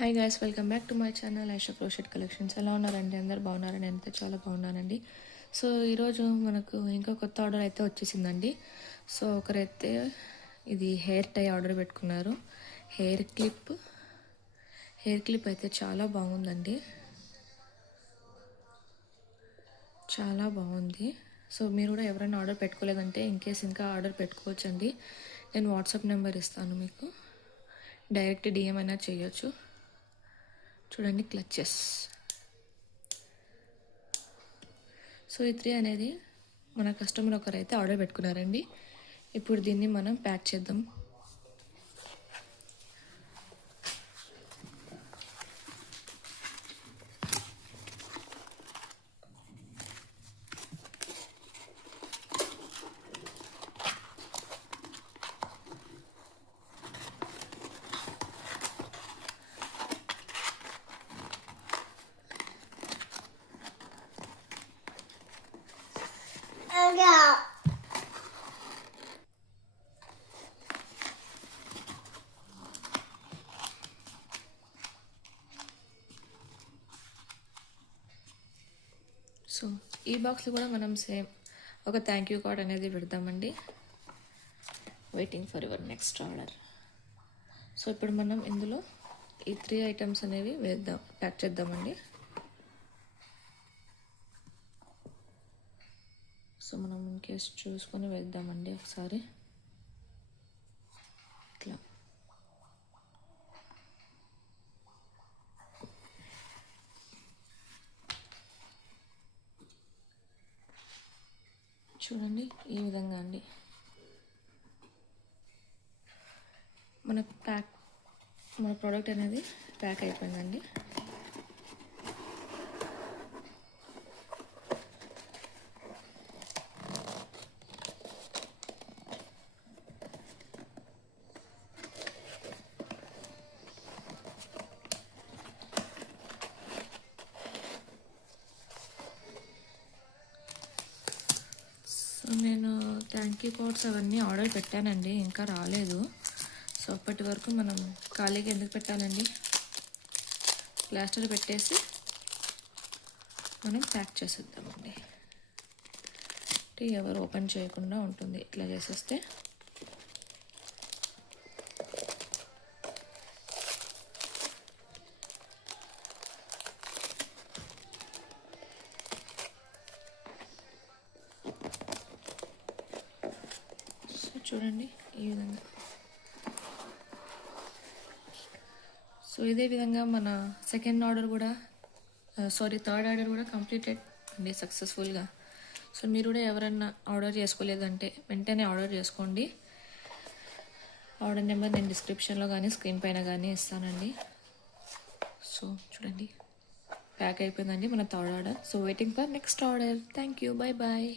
Hi guys, welcome back to my channel Aisha crochet collections. ఎలా ఉన్నారండి? అందరు బాగున్నారని అంతా చాలా బాగున్నానండి. సో ఈరోజు మనకు ఇంకా కొత్త ఆర్డర్ అయితే వచ్చేసిందండి. సో ఒకరైతే ఇది హెయిర్ టై ఆర్డర్ పెట్టుకున్నారు. హెయిర్ క్లిప్ అయితే చాలా బాగుందండి, చాలా బాగుంది. సో మీరు కూడా ఎవరైనా ఆర్డర్ పెట్టుకోలేదంటే ఇన్కేస్ ఇంకా ఆర్డర్ పెట్టుకోవచ్చండి. నేను వాట్సాప్ నెంబర్ ఇస్తాను, మీకు డైరెక్ట్ డిఎం అయినా చేయొచ్చు. చూడండి క్లచెస్. సో ఈ 3 అనేది మన కస్టమర్ ఒకరైతే ఆర్డర్ పెట్టుకున్నారండి. ఇప్పుడు దీన్ని మనం ప్యాక్ చేద్దాం. సో ఈ బాక్స్లో కూడా మనం సేమ్ ఒక థ్యాంక్ యూ కార్డ్ అనేది పెడతామండి. Waiting for your next order. So ఇప్పుడు మనం ఇందులో ఈ 3 ఐటమ్స్ అనేవి ప్యాక్ చేద్దామండి. సో మనం ఇన్కేస్ చూసుకొని వేద్దామండి ఒకసారి. ఇట్లా చూడండి, ఈ విధంగా అండి మన ప్రోడక్ట్ అనేది ప్యాక్ అయిపోయిందండి. నేను థ్యాంక్ యూ కార్డ్స్ అవన్నీ ఆర్డర్ పెట్టానండి, ఇంకా రాలేదు. సో అప్పటి వరకు మనం ఖాళీగా ఎందుకు పెట్టాలండి, ప్లాస్టర్ పెట్టేసి మనం ప్యాక్ చేసేద్దామండి. ఎవరు ఓపెన్ చేయకుండా ఉంటుంది ఇట్లా చేసేస్తే. చూడండి ఈ విధంగా. సో ఇదే విధంగా మన థర్డ్ ఆర్డర్ కూడా కంప్లీటెడ్ అండి సక్సెస్ఫుల్గా. సో మీరు కూడా ఎవరన్నా ఆర్డర్ చేసుకోలేదంటే వెంటనే ఆర్డర్ చేసుకోండి. ఆర్డర్ నెంబర్ నేను డిస్క్రిప్షన్లో కానీ స్క్రీన్ పైన కానీ ఇస్తానండి. సో చూడండి ప్యాక్ అయిపోయిందండి మన third order. So waiting for next order. Thank you, bye bye.